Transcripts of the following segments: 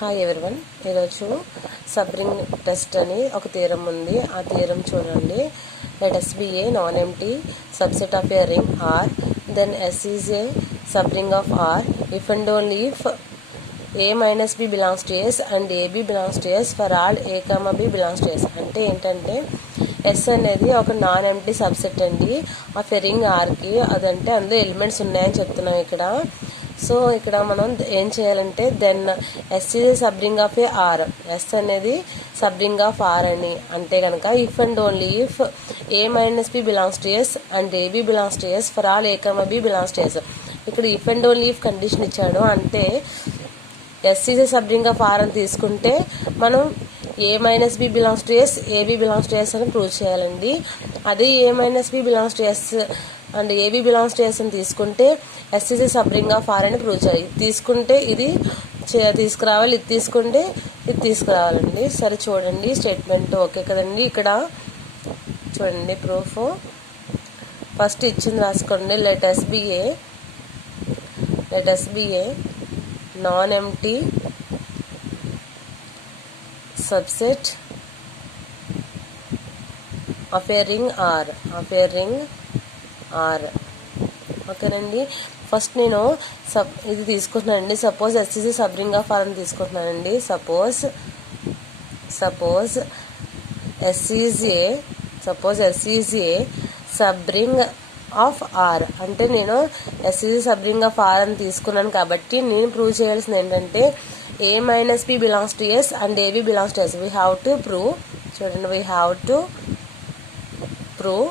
Hi everyone, ఈరోజు subring test అని ఒక థియరం ఉంది. ఆ థియరం చూడండి. Let S be a non-empty subset of a ring R, then S is a subring of R if and only if A minus B belongs to S and AB belongs to S for all A comma B belongs to S. అంటే ఏంటంటే S అనేది ఒక non empty subset అండి of a ring ఆర్కి. అదంటే అందులో elements ఉన్నాయని చెప్తున్నాం ఇక్కడ. సో ఇక్కడ మనం ఏం చేయాలంటే then S is subring of a R, S అనేది సబ్రింగ్ ఆఫ్ ఆర్ అని అంటే కనుక if and only if a minus B belongs to S and ab belongs to S for all a comma b belongs to S. ఇక్కడ if and only if condition ఇచ్చాడు. అంటే S is subring of R అని తీసుకుంటే మనం a minus B belongs to S, ab belongs to yes అని prove చేయాలండి. అదే a minus B belongs to S and ab belongs to yes అని తీసుకుంటే S is subring of R అని prove చేయాలి. ఇది తీసుకుంటే ఇది తీసుకురావాలి, ఇది తీసుకుంటే ఇది తీసుకురావాలండి. సరే చూడండి స్టేట్మెంట్ ఓకే కదండి. ఇక్కడ చూడండి ప్రూఫ్ ఫస్ట్ ఇచ్చింది రాసుకోండి. Let S be a non empty subset of a ring R. ఓకేనండి. ఫస్ట్ నేను ఇది తీసుకుంటున్నానండి. Suppose S is subring of R అని తీసుకుంటున్నానండి. Suppose S is a subring of R అంటే నేను S is subring of R అని తీసుకున్నాను. కాబట్టి నేను ప్రూవ్ చేయాల్సింది ఏంటంటే A minus B belongs to S and AB belongs to S. We have to prove. చూడండి, we have to prove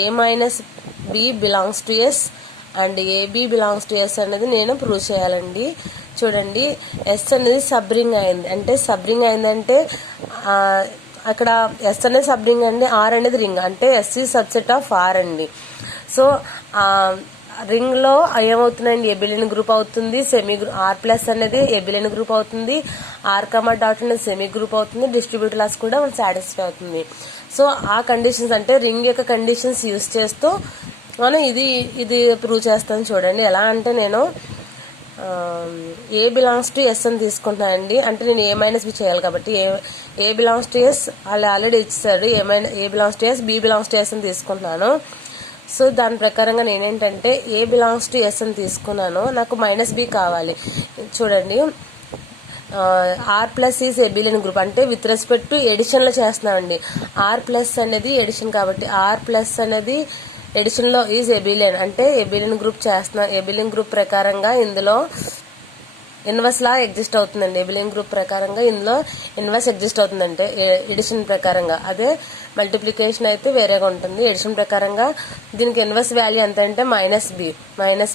A minus B belongs to S and AB belongs to S అనేది నేను prove చేయాలండి. చూడండి S అనేది subring అయింది. అంటే subring అయిందంటే అక్కడ S అనేది సబ్రింగ్ అండి, R అనేది రింగ్. అంటే S ఈ సబ్సెట్ ఆఫ్ R అండి. సో రింగ్ లో ఏమవుతుందండి, ఎబిలియన్ గ్రూప్ అవుతుంది. ఆర్ ప్లస్ అనేది ఎబిలియన్ గ్రూప్ అవుతుంది. ఆర్ కమా డాట్ అనేది సెమీ గ్రూప్ అవుతుంది. డిస్ట్రిబ్యూటర్ లాస్ కూడా మనం సాటిస్ఫై అవుతుంది. సో ఆ కండిషన్స్ అంటే రింగ్ యొక్క కండిషన్స్ యూజ్ చేస్తూ మనం ఇది ప్రూవ్ చేస్తాను. చూడండి ఎలా అంటే నేను ఏ బిలాంగ్స్ టు ఎస్ అని తీసుకుంటున్నానండి. అంటే నేను ఏ మైనస్ బి చేయాలి కాబట్టి A belongs to S already ఇచ్చాడు. A belongs to yes, B belongs to yes అని తీసుకుంటున్నాను. సో దాని ప్రకారంగా నేనేంటంటే ఏ బిలాంగ్స్ టు ఎస్ అని తీసుకున్నాను. నాకు మైనస్ బి కావాలి. చూడండి R plus is abelian group అంటే విత్ రెస్పెక్ట్ టు ఎడిషన్లో చేస్తున్నామండి. ఆర్ ప్లస్ అనేది ఎడిషన్ కాబట్టి ఆర్ ప్లస్ అనేది ఎడిషన్లో ఈజ్ ఎబిలియన్ అంటే ఎబిలియన్ గ్రూప్ చేస్తున్నాను. ఎబిలియన్ గ్రూప్ ప్రకారంగా ఇందులో ఇన్వర్స్ లా ఎగ్జిస్ట్ అవుతుందండి. ఎబిలియన్ గ్రూప్ ప్రకారంగా ఇందులో ఇన్వర్స్ ఎగ్జిస్ట్ అవుతుందంటే ఎడిషన్ ప్రకారంగా. అదే మల్టిప్లికేషన్ అయితే వేరేగా ఉంటుంది. ఎడిషన్ ప్రకారంగా దీనికి ఇన్వర్స్ వాల్యూ ఎంత అంటే minus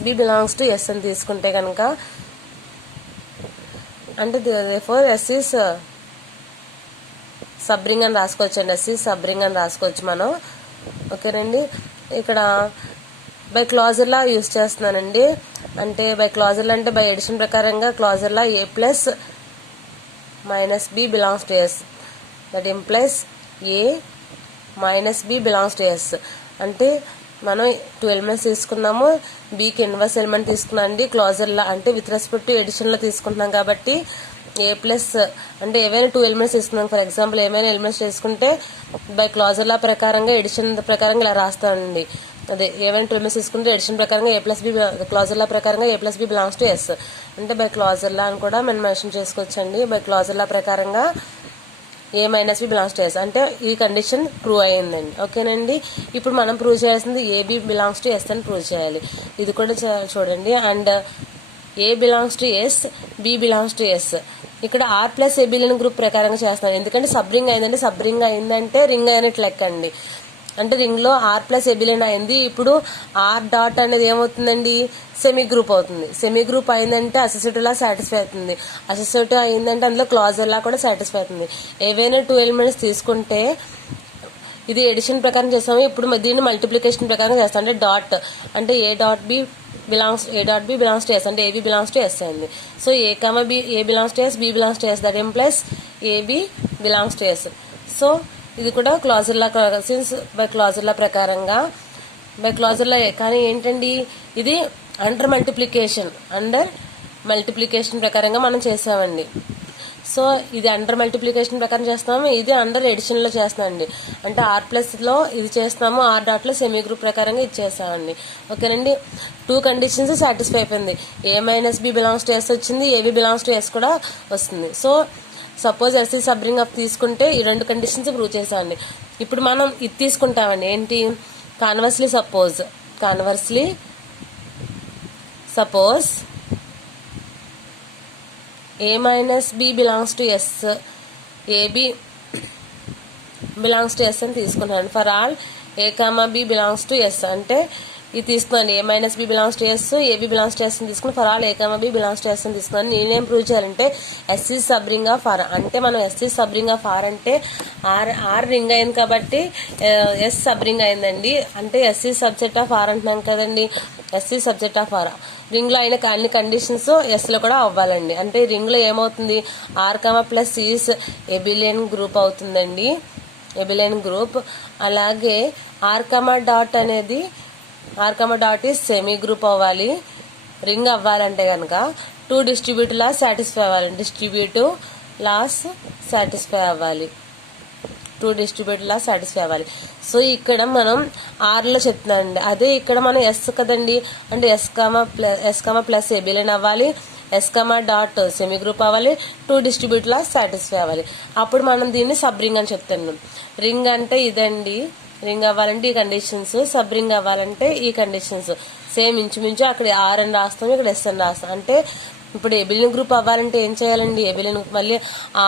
B belongs to yes అని తీసుకుంటే కనుక అంటే దేర్ఫోర్ ఎస్ ఈస్ సబ్రింగ్ అని రాసుకోవచ్చు అండి. ఎస్ ఈస్ సబ్రింగ్ అని రాసుకోవచ్చు మనం. ఓకేనండి. ఇక్కడ బై క్లాజర్ లా యూజ్ చేస్తున్నానండి. అంటే బై క్లాజర్ లా అంటే బై ఎడిషన్ ప్రకారంగా closure law A plus minus B belongs to yes, that implies A minus B belongs to S. అంటే మనం 2 ఎలిమెంట్స్ తీసుకున్నాము, బికి ఇన్వర్స్ ఎలిమెంట్ తీసుకున్నాం అండి. క్లాజర్లా అంటే విత్ రెస్పెక్ట్ టు ఎడిషన్లో తీసుకుంటున్నాం కాబట్టి ఏ ప్లస్ అంటే ఏవైనా 2 ఎలిమెంట్స్ తీసుకున్నాం. ఫర్ ఎగ్జాంపుల్ ఏమైనా ఎలిమెంట్స్ తీసుకుంటే బై క్లాజర్లా ప్రకారంగా ఎడిషన్ ప్రకారంగా ఇలా రాస్తామండి. అదే ఏమైనా 2 ఎలిమెంట్స్ తీసుకుంటే ఎడిషన్ ప్రకారంగా ఏ ప్లస్ బి, క్లాజర్లా ప్రకారంగా A plus B belongs to S అంటే బై క్లాజర్లా అని కూడా మనం మెన్షన్ చేసుకోవచ్చండి. బై క్లాజర్లా ప్రకారంగా A minus B belongs to S అంటే ఈ కండిషన్ ప్రూవ్ అయ్యిందండి. ఓకేనండి. ఇప్పుడు మనం ప్రూవ్ చేయాల్సింది ఏబి బిలాంగ్స్ టు ఎస్ అని ప్రూవ్ చేయాలి. ఇది కూడా చూడండి. And A belongs to yes, B belongs to S. ఇక్కడ ఆర్ ప్లస్ ఎబిలియన్ గ్రూప్ ప్రకారంగా చేస్తాం. ఎందుకంటే సబ్రింగ్ అయిందంటే రింగ్ అయినట్టు లెక్క అండి. అంటే రింగ్ లో ఆర్ ప్లస్ ఎబిలియన్ అయింది. ఇప్పుడు ఆర్ డాట్ అనేది ఏమవుతుందండి, సెమీ గ్రూప్ అవుతుంది. సెమీ గ్రూప్ అయిందంటే అసోసియేటివ్ లా సాటిస్ఫై అవుతుంది. అసోసియేటివ్ అయిందంటే అందులో క్లాజర్ లా కూడా సాటిస్ఫై అవుతుంది. ఏవైనా 2 ఎలిమెంట్స్ తీసుకుంటే ఇది ఎడిషన్ ప్రకారం చేస్తాము. ఇప్పుడు దీన్ని మల్టిప్లికేషన్ ప్రకారం చేస్తాం. అంటే డాట్ అంటే A dot B belongs to S అంటే ఏబి బిలాంగ్స్ టు ఎస్ అయింది. So A comma B, A belongs to yes, B belongs to yes, that implies AB belongs to yes. So ఇది కూడా క్లాజర్లా since by క్లాజర్లా ప్రకారంగా by క్లాజర్లా. కానీ ఏంటండి ఇది under multiplication multiplication ప్రకారంగా మనం చేసామండి. సో ఇది అండర్ మల్టిప్లికేషన్ ప్రకారం చేస్తాము, ఇది అండర్ ఎడిషన్లో చేస్తామండి. అంటే R+లో ఇది చేస్తాము, R.లో సెమీ గ్రూప్ ప్రకారంగా ఇది చేస్తామండి. ఓకేనండి. 2 కండిషన్స్ సాటిస్ఫై అయిపోయింది. A-B బిలాంగ్స్ టు S వచ్చింది, AB బిలాంగ్స్ టు S కూడా వస్తుంది. So suppose S is sub ring of తీసుకుంటే ఈ 2 కండిషన్స్ ప్రూవ్ చేసామండి. ఇప్పుడు మనం ఇది తీసుకుంటామండి, ఏంటి, conversely suppose A-B belongs to S, AB belongs to S అని తీసుకుంటాను. For all A, B belongs to S అంటే ఇది తీసుకున్నాను. A-B belongs to S, AB belongs to S అని తీసుకుని for all A, B belongs to S అని తీసుకున్నాను. నేనేం ప్రూవ్ చేయాలంటే S is sub ring of R. అంటే మనం S is sub ring of R అంటే R రింగ్ అయింది కాబట్టి S సబ్ రింగ్ అయిందండి. అంటే S is subset of R అంటున్నాం కదండి. S is subset of R. రింగ్లో అయిన అన్ని కండిషన్స్ ఎస్లో కూడా అవ్వాలండి. అంటే రింగ్లో ఏమవుతుంది, R, plus is abelian group అవుతుందండి, ఎబిలియన్ గ్రూప్. అలాగే R, dot is semi group అవ్వాలి. రింగ్ అవ్వాలంటే కనుక 2 డిస్ట్రిబ్యూటివ్ లాస్ సాటిస్ఫై అవ్వాలి. డిస్ట్రిబ్యూటివ్ లాస్ సాటిస్ఫై అవ్వాలి. సో ఇక్కడ మనం ఆర్లో చెప్తున్నానండి. అదే ఇక్కడ మనం S కదండి, అంటే S, ప్లస్ ఎబిలియన్ అవ్వాలి, S, డాట్ సెమీ గ్రూప్ అవ్వాలి, 2 డిస్ట్రిబ్యూటివ్ లాస్ సాటిస్ఫై అవ్వాలి. అప్పుడు మనం దీన్ని సబ్ రింగ్ అని చెప్తాను. రింగ్ అంటే ఇదండి, రింగ్ అవ్వాలంటే ఈ కండిషన్స్, సబ్ రింగ్ అవ్వాలంటే ఈ కండిషన్స్. సేమ్ ఇంచుమించు అక్కడ R అని రాస్తాం, ఇక్కడ S అని రాస్తాం. అంటే ఇప్పుడు ఎబిలియన్ గ్రూప్ అవ్వాలంటే ఏం చేయాలండి, ఎబిలియన్ మళ్ళీ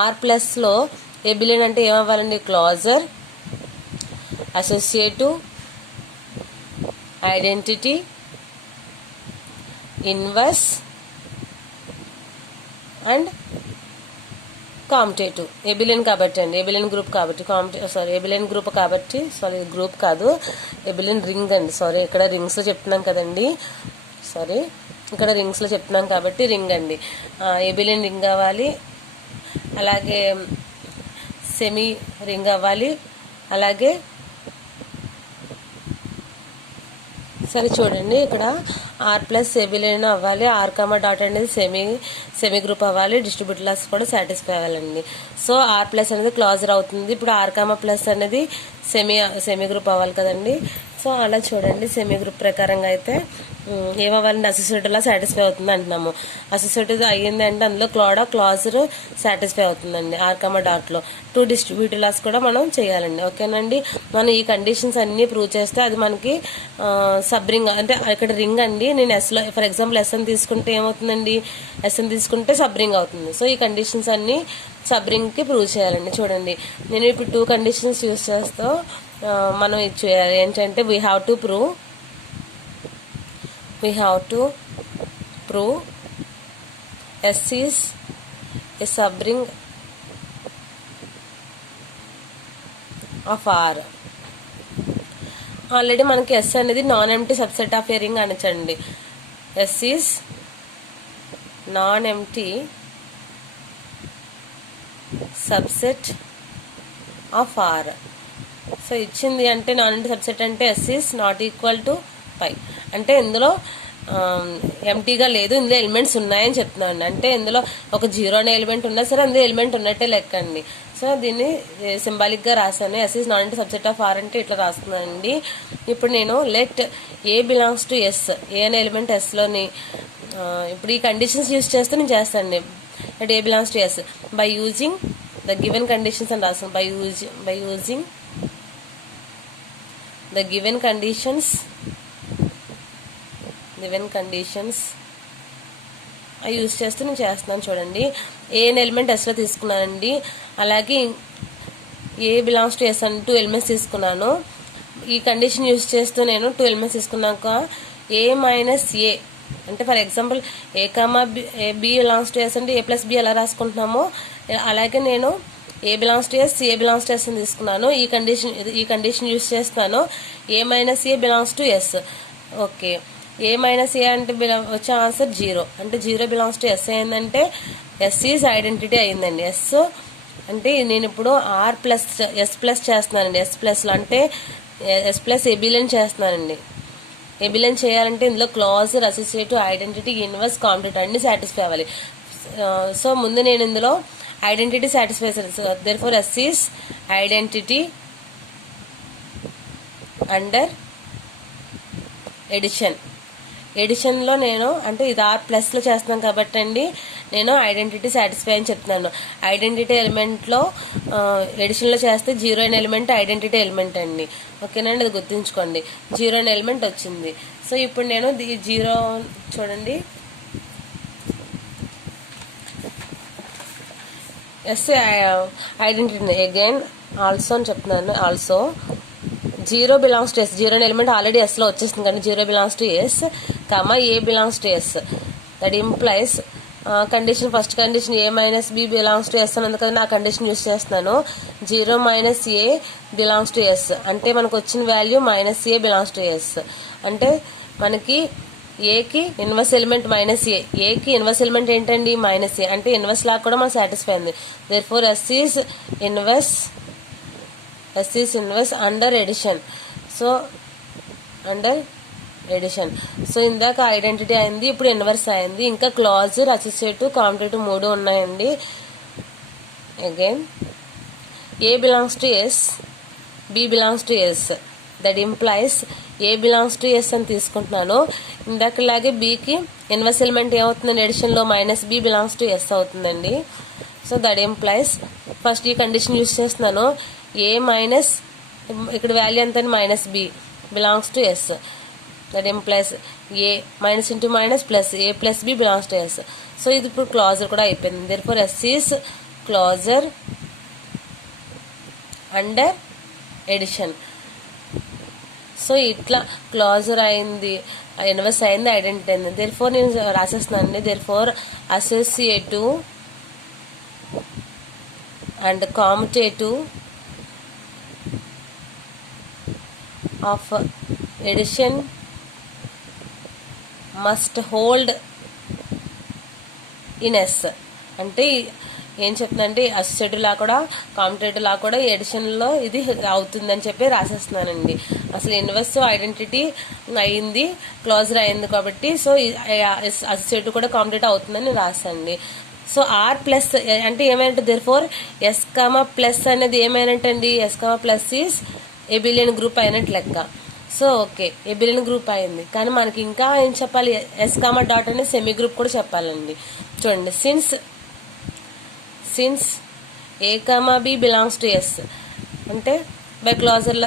R+లో ఎబిలియన్ అంటే ఏమవ్వాలండి, closure, associative, identity, inverse and competitive. Abelian కాబట్టి అండి, ఎబిలియన్ గ్రూప్ కాబట్టి ఎబిలియన్ గ్రూప్ కాబట్టి గ్రూప్ కాదు, ఎబిలియన్ రింగ్ అండి. ఇక్కడ రింగ్స్లో చెప్తున్నాం కదండి, ఇక్కడ రింగ్స్లో చెప్తున్నాం కాబట్టి రింగ్ అండి. ఎబిలియన్ రింగ్ అవ్వాలి, అలాగే సెమీ రింగ్ అవ్వాలి, అలాగే చూడండి ఇక్కడ R+ ఎబిలియన్ అవ్వాలి, R, డాట్ అనేది సెమీ గ్రూప్ అవ్వాలి, డిస్ట్రిబ్యూటివ్ లాస్ కూడా సాటిస్ఫై అవ్వాలండి. సో R+ అనేది క్లాజర్ అవుతుంది. ఇప్పుడు R, ప్లస్ అనేది సెమీ గ్రూప్ అవ్వాలి కదండి. సో అలా చూడండి, సెమీ గ్రూప్ ప్రకారంగా అయితే ఏమవ్వాలండి, అసోసియేటివ్లా సాటిస్ఫై అవుతుంది అంటున్నాము. అసోసియేటివ్ అయ్యింది అంటే అందులో క్లాజర్ సాటిస్ఫై అవుతుందండి R, డాట్లో. 2 డిస్ట్రిబ్యూటివ్ లాస్ కూడా మనం చేయాలండి. ఓకేనండి. మనం ఈ కండిషన్స్ అన్నీ ప్రూవ్ చేస్తే అది మనకి సబ్ రింగ్, అంటే ఇక్కడ రింగ్ అండి. నేను ఎస్లో ఫర్ ఎగ్జాంపుల్ S అని తీసుకుంటే ఏమవుతుందండి, S అని తీసుకుంటే సబ్ రింగ్ అవుతుంది. సో ఈ కండిషన్స్ అన్నీ సబ్ రింగ్కి ప్రూవ్ చేయాలండి. చూడండి, నేను ఇప్పుడు 2 కండిషన్స్ యూజ్ చేస్తూ మనం ఇది చేయాలి. ఏంటంటే we have to prove S is a subring of R. Already మనకి S అనేది non empty subset of a ring అనొచ్చండి. S is non empty subset of R. So ఇచ్చింది అంటే నాన్ ఎంప్టీ సబ్సెట్ అంటే S is not equal to π. అంటే ఇందులో ఎంటీగా లేదు, ఇందులో ఎలిమెంట్స్ ఉన్నాయని చెప్తున్నాను. అంటే ఇందులో ఒక 0 అనే ఎలిమెంట్ ఉన్నా సరే అందులో ఎలిమెంట్ ఉన్నట్టే లెక్కండి. సో దీన్ని సింబాలిక్గా రాశాను. S is not empty subset of R అంటే ఇట్లా రాస్తున్నానండి. ఇప్పుడు నేను let A belongs to S, ఏ అనే ఎలిమెంట్ Sలోని, ఇప్పుడు ఈ కండిషన్స్ యూజ్ చేస్తే నేను చేస్తానండి. Let A belongs to S by using the given conditions అని రాస్తాను. By using the given conditions use చేస్తూ నేను చేస్తున్నాను. చూడండి, ఏ ఎలిమెంట్ Sలో తీసుకున్నానండి. అలాగే A బిలాంగ్స్ టు S అని 2 ఎలిమెంట్స్ తీసుకున్నాను. ఈ కండిషన్ యూజ్ చేస్తూ నేను 2 ఎలిమెంట్స్ తీసుకున్నాక A మైనస్ A అంటే for example A, B belongs to S అంటే A+B ఎలా రాసుకుంటున్నామో అలాగే నేను A belongs to S, A belongs to S అని తీసుకున్నాను. ఈ కండిషన్ యూజ్ చేస్తాను. A minus A belongs to S. Okay, A minus A అంటే వచ్చే ఆన్సర్ 0. అంటే 0 బిలాంగ్స్ టు S అయిందంటే S ఈజ్ ఐడెంటిటీ అయిందండి. S అంటే నేను ఇప్పుడు S ప్లస్ చేస్తున్నానండి. S ప్లస్లో అంటే S ప్లస్ ఎబిలియన్ చేస్తున్నానండి. ఎబిలియన్ చేయాలంటే ఇందులో closure, associative, identity, inverse, complement అన్ని సాటిస్ఫై అవ్వాలి. సో ముందు నేను ఇందులో ఐడెంటిటీ సాటిస్ఫై చేస్తాను. Therefore S is identity under addition. ఎడిషన్లో నేను అంటే ఇది ఆర్ ప్లస్లో చేస్తున్నాను కాబట్టి అండి నేను ఐడెంటిటీ సాటిస్ఫై అని చెప్తున్నాను. ఐడెంటిటీ ఎలిమెంట్లో ఎడిషన్లో చేస్తే జీరో అయిన ఎలిమెంట్ ఐడెంటిటీ ఎలిమెంట్ అండి. ఓకేనండి, అది గుర్తుంచుకోండి. జీరో అయిన ఎలిమెంట్ వచ్చింది. సో ఇప్పుడు నేను జీరో చూడండి, ఎస్ ఐడెంటిటీ అగైన్ ఆల్సో అని చెప్తున్నాను. Also zero belongs to S. Zero అనే ఎలిమెంట్ ఆల్రెడీ ఎస్లో వచ్చేసింది కానీ zero belongs to S, comma A belongs to yes. That implies condition, first condition A minus B belongs to yes అని ఉంది కదా, ఆ కండిషన్ యూస్ చేస్తున్నాను. Zero minus A belongs to S అంటే మనకు వచ్చిన value minus A belongs to S. అంటే మనకి ఏకి ఇన్వర్స్ ఎలిమెంట్ మైనస్ ఏ, ఏకి ఇన్వర్స్ ఎలిమెంట్ ఏంటండి మైనస్ ఏ, అంటే ఇన్వర్స్ లాగా కూడా మనకు సాటిస్ఫై అయింది. Therefore S is inverse under addition. So under addition. So ఇందాక ఐడెంటిటీ అయింది, ఇప్పుడు ఇన్వర్స్ అయింది. ఇంకా క్లాజర్, అసోసియేటివ్, కాంపిటేటివ్ 3 ఉన్నాయండి. Again a belongs to yes, B belongs to yes. That implies a belongs to yes అని తీసుకుంటున్నాను. ఇందాకలాగే బికి ఇన్వర్స్ ఎలిమెంట్ ఏమవుతుందండి ఎడిషన్లో minus B belongs to s అవుతుందండి. సో దట్ ఇంప్లైస్ ఫస్ట్ ఈ కండిషన్ యూస్ చేస్తున్నాను. ఏ మైనస్ ఇక్కడ వాల్యూ ఎంత minus B belongs to yes. That implies A minus into minus plus a plus B belongs to yes. So ఇది ఇప్పుడు closure కూడా అయిపోయింది. Therefore S is closure under addition. So ఇట్లా closure అయింది, inverse అయింది, identity అయింది. Therefore నేను రాసేస్తున్నాను అండి. Therefore associative and commutative of addition must hold in S. అంటే ఏం చెప్తుందంటే అసోసియేటివ్ లా కూడా కాంపిటేటివ్ లా కూడా ఎడిషన్లో ఇది అవుతుందని చెప్పి రాసేస్తున్నానండి. అసలు ఇన్వర్స్ ఐడెంటిటీ అయింది, క్లాజర్ అయింది కాబట్టి సో అసోసియేటివ్ కూడా కాంపిటేటివ్ అవుతుందని రాసండి. సో ఆర్ ప్లస్ అంటే ఏమైనట్టు, దేర్ఫోర్ ఎస్ కామా ప్లస్ అనేది ఏమైనట్టండి, S comma plus is abelian group అయినట్టు లెక్క. సో ఓకే ఎబిలియన్ గ్రూప్ అయింది, కానీ మనకి ఇంకా ఏం చెప్పాలి, ఎస్ కామా డాట్ అనేది సెమీ గ్రూప్ కూడా చెప్పాలండి. చూడండి, since A comma B belongs to S అంటే by closure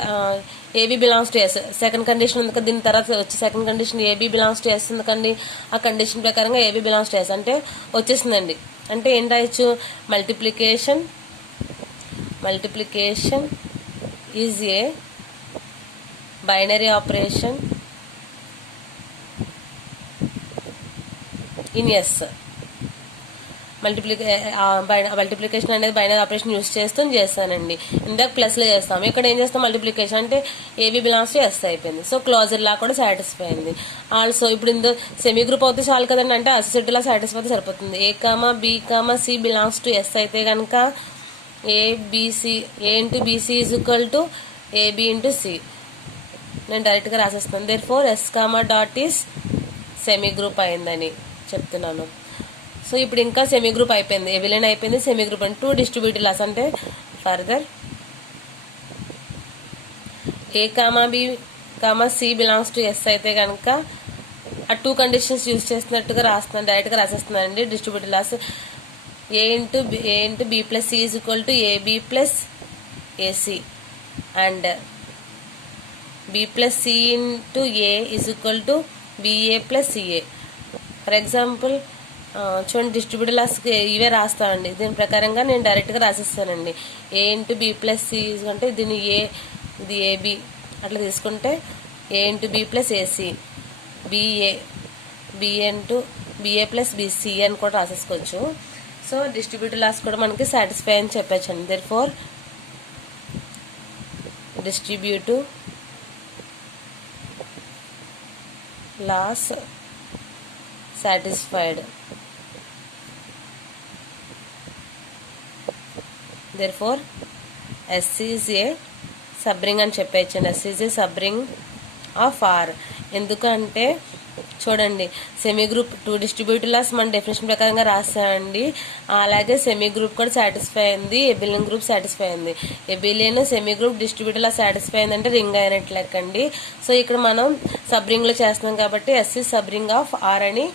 AB belongs to S. Second condition ఉంది కదా, దీని తర్వాత వచ్చి second condition AB belongs to S ఉంది కండి. ఆ కండిషన్ ప్రకారంగా ఏబీ బిలాంగ్స్ టు ఎస్ అంటే వచ్చేసిందండి. అంటే ఏం రాయొచ్చు, multiplication is a binary operation in S. Multiplication అనేది బైనరీ ఆపరేషన్ యూస్ చేస్తూ చేస్తానండి. ఇందాక ప్లస్లో చేస్తాము, ఇక్కడ ఏం చేస్తాం మల్టిప్లికేషన్ అంటే ఏబీ బిలాంగ్స్ టు ఎస్ అయిపోయింది. సో క్లాజర్ లా కూడా సాటిస్ఫై అయింది. ఆల్సో ఇప్పుడు ఇందులో సెమీ గ్రూప్ అవుతే చాలు కదండి, అంటే అసోసియేటివ్ లా సాటిస్ఫై అయితే సరిపోతుంది. A comma B comma C belongs to S అయితే కనుక A into BC is equal to AB into C. నేను డైరెక్ట్గా రాసేస్తాను. Therefore S comma dot is semigroup అయిందని చెప్తున్నాను. సో ఇప్పుడు ఇంకా సెమీ గ్రూప్ అయిపోయింది, ఎబిలియన్ అయిపోయింది, సెమీ గ్రూప్ అంటే 2 డిస్ట్రిబ్యూటివ్ లాస్. అంటే further A comma B comma C belongs to S అయితే కనుక ఆ 2 కండిషన్స్ యూజ్ చేస్తున్నట్టుగా రాస్తున్నాను, డైరెక్ట్గా రాసేస్తున్నానండి. Distributive laws A into B plus C is equal to AB plus AC and B plus C into A is equal to BA plus CA. For example చూడండి, distributive laws ఇవే రాస్తామండి. దీని ప్రకారంగా నేను డైరెక్ట్గా రాసిస్తానండి. A into B plus C అంటే దీన్ని ఇది ఏబి అట్లా తీసుకుంటే ఏ ఇంటూ బి ప్లస్ ఏసి, బిఏ ప్లస్ బిసి అని కూడా రాసేసుకోవచ్చు. సో డిస్ట్రిబ్యూటివ్ లాస్ కూడా మనకి సాటిస్ఫై అని చెప్పచ్చండి. Therefore distributive laws satisfied. Therefore S is a subring అని చెప్పేయచ్చండి. S is a subring of R. ఎందుకంటే చూడండి, సెమీ గ్రూప్ 2 డిస్ట్రిబ్యూటివ్ లాస్ మన డెఫినేషన్ ప్రకారంగా రాస్తామండి. అలాగే సెమీ గ్రూప్ కూడా సాటిస్ఫై అయింది, ఎబిలియన్ గ్రూప్ సాటిస్ఫై అయింది. ఎబిలియన్ సెమీ గ్రూప్ డిస్ట్రిబ్యూటివ్ లా సాటిస్ఫై అయిందంటే రింగ్ అయినట్లు లెక్కండి. సో ఇక్కడ మనం సబ్ రింగ్ లో చేస్తున్నాం కాబట్టి S is sub ring of R అని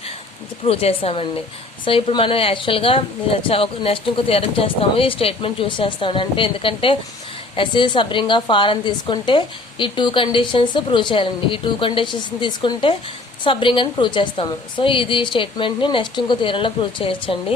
ప్రూవ్ చేసామండి. సో ఇప్పుడు మనం యాక్చువల్గా నెక్స్ట్ ఇంకో థియరం చేస్తాము, ఈ స్టేట్మెంట్ చూస్ చేస్తాము. అంటే ఎందుకంటే S is sub ring of R అని తీసుకుంటే ఈ 2 కండిషన్స్ ప్రూవ్ చేయాలండి. ఈ 2 కండిషన్స్ తీసుకుంటే సబ్ రింగ్ అని ప్రూవ్ చేస్తాము. సో ఇది స్టేట్మెంట్ని నెక్స్ట్ ఇంకో థియరంలో ప్రూవ్ చేయొచ్చండి.